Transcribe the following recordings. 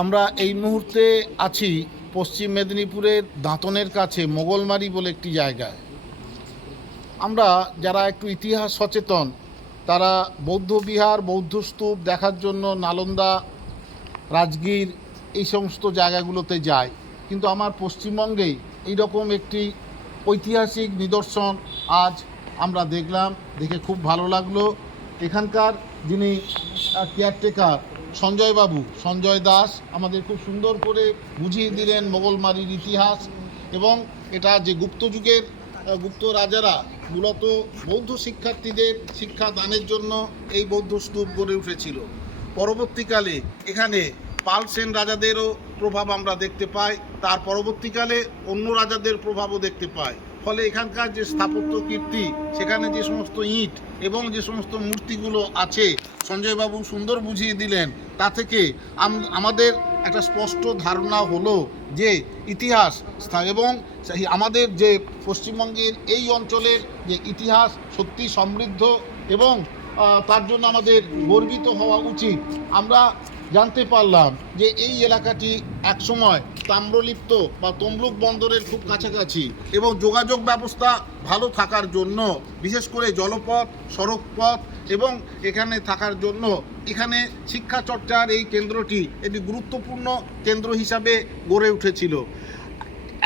আমরা এই মুহূর্তে আছি পশ্চিম মেদিনীপুরের দাঁতনের কাছে, মোগলমারি বলে একটি জায়গায়। আমরা যারা একটু ইতিহাস সচেতন, তারা বৌদ্ধ বিহার, বৌদ্ধ স্তূপ দেখার জন্য নালন্দা, রাজগীর এই সমস্ত জায়গাগুলোতে যায় কিন্তু আমার পশ্চিমবঙ্গেই এইরকম একটি ঐতিহাসিক নিদর্শন আজ আমরা দেখলাম, দেখে খুব ভালো লাগল। এখানকার যিনি কেয়ারটেকার সঞ্জয়বাবু, সঞ্জয় দাস আমাদের খুব সুন্দর করে বুঝিয়ে দিলেন মোগলমারির ইতিহাস এবং এটা যে গুপ্ত যুগের গুপ্ত রাজারা মূলত বৌদ্ধ শিক্ষার্থীদের শিক্ষা দানের জন্য এই বৌদ্ধ স্তূপ গড়ে উঠেছিল। পরবর্তীকালে এখানে পাল সেন রাজাদেরও প্রভাব আমরা দেখতে পাই, তার পরবর্তীকালে অন্য রাজাদের প্রভাবও দেখতে পাই। ফলে এখানকার যে স্থাপত্য কীর্তি, সেখানে যে সমস্ত ইট এবং যে সমস্ত মূর্তিগুলো আছে, সঞ্জয়বাবু সুন্দর বুঝিয়ে দিলেন, তা থেকে আমাদের একটা স্পষ্ট ধারণা হলো যে ইতিহাস এবং আমাদের যে পশ্চিমবঙ্গের এই অঞ্চলের যে ইতিহাস সত্যি সমৃদ্ধ এবং তার জন্য আমাদের গর্বিত হওয়া উচিত। আমরা জানতে পারলাম যে এই এলাকাটি একসময় তাম্রলিপ্ত বা তমলুক বন্দরের খুব কাছাকাছি এবং যোগাযোগ ব্যবস্থা ভালো থাকার জন্য, বিশেষ করে জলপথ, সড়কপথ এবং এখানে থাকার জন্য এখানে শিক্ষা চর্চার এই কেন্দ্রটি একটি গুরুত্বপূর্ণ কেন্দ্র হিসাবে গড়ে উঠেছিল।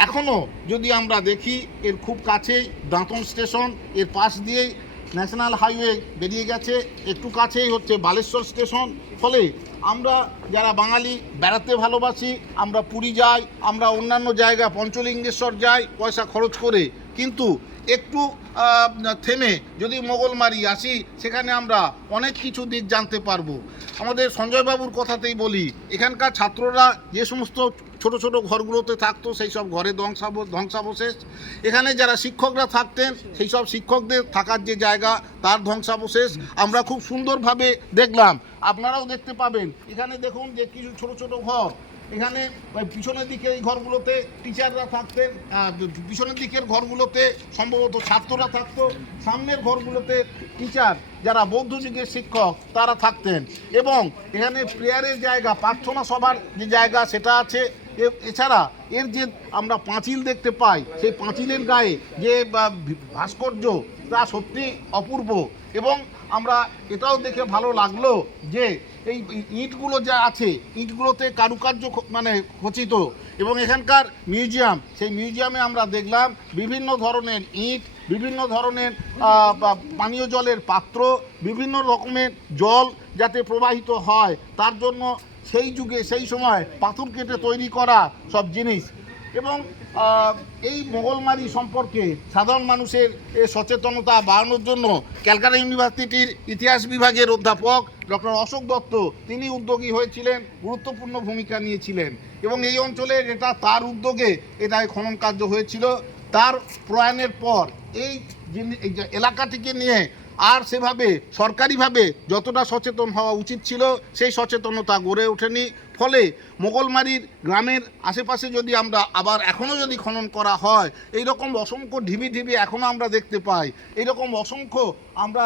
এখনও যদি আমরা দেখি, এর খুব কাছেই দাঁতন স্টেশন, এর পাশ দিয়েই ন্যাশনাল হাইওয়ে বেরিয়ে গেছে, একটু কাছেই হচ্ছে বালেশ্বর স্টেশন। ফলে আমরা যারা বাঙালি, বেড়াতে ভালোবাসি, আমরা পুরী যাই, আমরা অন্যান্য জায়গা, পঞ্চলিঙ্গেশ্বর যাই, পয়সা খরচ করে, কিন্তু একটু থেমে যদি মোগলমারি আসি, সেখানে আমরা অনেক কিছু দিক জানতে পারব। আমাদের সঞ্জয়বাবুর কথাতেই বলি, এখানকার ছাত্ররা যে সমস্ত ছোট ছোট ঘরগুলোতে থাকতো, সেই সব ঘরে ধ্বংসাব, ধ্বংসাবশেষ। এখানে যারা শিক্ষকরা থাকতেন, সেই সব শিক্ষকদের থাকার যে জায়গা, তার ধ্বংসাবশেষ আমরা খুব সুন্দরভাবে দেখলাম। আপনারাও দেখতে পাবেন। এখানে দেখুন যে কিছু ছোট ছোট ঘর। এখানে পিছনের দিকে এই ঘরগুলোতে টিচাররা থাকতেন পিছনের দিকের ঘরগুলোতে সম্ভবত ছাত্ররা থাকতো। সামনের ঘরগুলোতে টিচার যারা বৌদ্ধ যুগের শিক্ষক, তারা থাকতেন। এবং এখানে প্রেয়ারের জায়গা, প্রার্থনা সভার যে জায়গা, সেটা আছে। এছাড়া এর যে আমরা পাঁচিল দেখতে পাই, সেই পাঁচিলের গায়ে যে ভাস্কর্য, তা সত্যি অপূর্ব। এবং আমরা এটাও দেখে ভালো লাগল যে, এই ইটগুলো যা আছে, ইটগুলোতে কারুকার্য মানে খচিত। এবং এখানকার মিউজিয়াম, সেই মিউজিয়ামে আমরা দেখলাম বিভিন্ন ধরনের ইট, বিভিন্ন ধরনের পানীয় জলের পাত্র, বিভিন্ন রকমের জল যাতে প্রবাহিত হয়, তার জন্য সেই যুগে, সেই সময় পাথর কেটে তৈরি করা সব জিনিস। এবং এই মোগলমারি সম্পর্কে সাধারণ মানুষের সচেতনতা বাড়ানোর জন্য ক্যালকাটা ইউনিভার্সিটির ইতিহাস বিভাগের অধ্যাপক ডক্টর অশোক দত্ত, তিনি উদ্যোগী হয়েছিলেন, গুরুত্বপূর্ণ ভূমিকা নিয়েছিলেন। এবং এই অঞ্চলের এটা তার উদ্যোগে এটা খনন কার্য হয়েছিল। তার প্রয়াণের পর এই এলাকাটিকে নিয়ে আর সেভাবে, সরকারিভাবে যতটা সচেতন হওয়া উচিত ছিল, সেই সচেতনতা গড়ে ওঠেনি। ফলে মোগলমারির গ্রামের আশেপাশে যদি আমরা আবার এখনও যদি খনন করা হয় এই রকম অসংখ্য ঢিবি ঢিবি এখনও আমরা দেখতে পাই। এই রকম অসংখ্য আমরা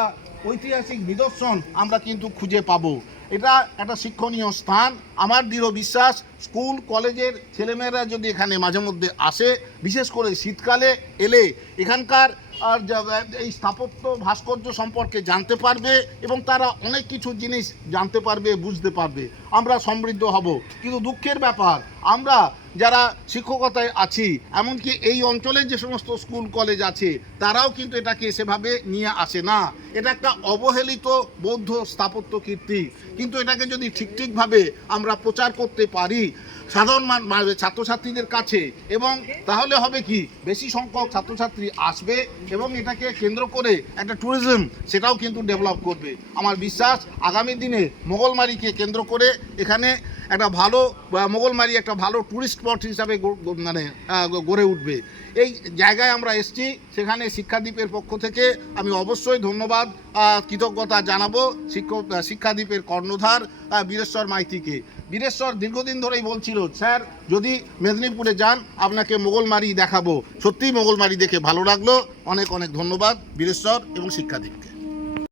ঐতিহাসিক নিদর্শন আমরা কিন্তু খুঁজে পাবো। এটা একটা শিক্ষণীয় স্থান। আমার দৃঢ় বিশ্বাস, স্কুল, কলেজের ছেলেমেয়েরা যদি এখানে মাঝে মধ্যে আসে, বিশেষ করে শীতকালে এলে এখানকার আর এই স্থাপত্য ভাস্কর্য সম্পর্কে জানতে পারবে এবং তারা অনেক কিছু জিনিস জানতে পারবে, বুঝতে পারবে। আমরা সমৃদ্ধ হব। কিন্তু দুঃখের ব্যাপার, আমরা যারা শিক্ষকতায় আছি, এমনকি এই অঞ্চলের যে সমস্ত স্কুল, কলেজ আছে, তারাও কিন্তু এটাকে সেভাবে নিয়ে আসে না। এটা একটা অবহেলিত বৌদ্ধ স্থাপত্য কীর্তি। কিন্তু এটাকে যদি ঠিক ঠিকভাবে আমরা প্রচার করতে পারি সাধারণ মান- ছাত্রছাত্রীদের কাছে। এবং তাহলে হবে কি? বেশি সংখ্যক ছাত্রছাত্রী আসবে এবং এটাকে কেন্দ্র করে একটা ট্যুরিজম সেটাও কিন্তু ডেভেলপ করবে। আমার বিশ্বাস, আগামী দিনে মোগলমারিকে কেন্দ্র করে এখানে একটা ভালো মোগলমারি একটা ভালো ট্যুরিস্ট স্পট হিসাবে মানে গড়ে উঠবে। এই জায়গায় আমরা এসছি, সেখানে শিক্ষাদ্বীপের পক্ষ থেকে আমি অবশ্যই ধন্যবাদ কৃতজ্ঞতা জানাব শিক্ষক শিক্ষাদ্বীপের কর্ণধার বীরেশ্বর মাইতিকে। বীরেশ্বর দীর্ঘদিন ধরেই বলছিল, স্যার, যদি মেদিনীপুরে যান, আপনাকে মোগলমারি দেখাবো। সত্যিই মোগলমারি দেখে ভালো লাগল। অনেক অনেক ধন্যবাদ বীরেশ্বর এবং শিক্ষাদ্বীপকে